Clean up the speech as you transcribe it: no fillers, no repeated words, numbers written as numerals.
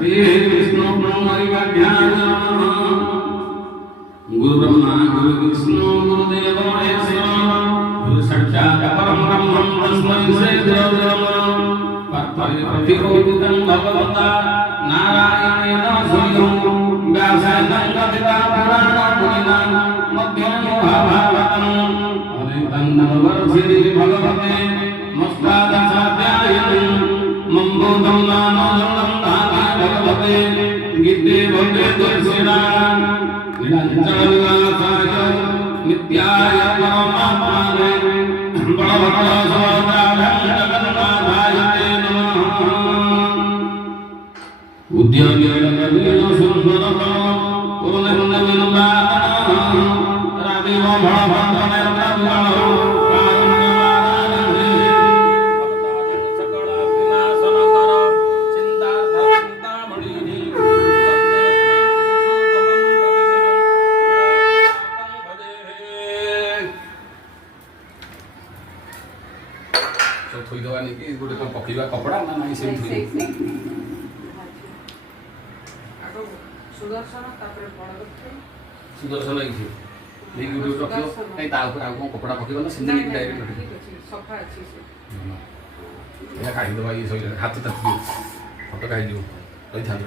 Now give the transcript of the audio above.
हरे कृष्ण हरि गुरु ब्रह्मा गुरु विष्णु गुरुदेव महेश्वर गुरु साक्षात् परम ब्रह्म तस्मै श्री गुरवे नमः प्रतिरोधितं भगवता नारायणेन स्वयं व्यासेन कथिता पुराणमुनिना मध्यं महाभारतं अनेकं नववर्षे भगवते मस्तादशाध्यायं मम्बोधं नामोदं धाता भगवते गीते भवते तुलसीना निरञ्जनविलासाय नित्याय परमात्मने बलभद्रसुभद्राभ्यां जगन्नाथाय ते नमः उद्यमेन कविना सुन्दरतम पूर्णेन्दुविनुदातनः राधिव भवभद्रनेत्रविगणो थोई दवा नहीं गोटे तो पकेवा कपड़ा ना नहीं से सुदर्शन तापर बड़गत्र सुदर्शन इथे नहीं गोटे रखियो नहीं ता ऊपर आगो कपड़ा पकेवा ना सिंधी डायरेक्ट रखियो सफा अछि से या काढी दवा ये सही हाथ तक फोटो काढी दियो कहि था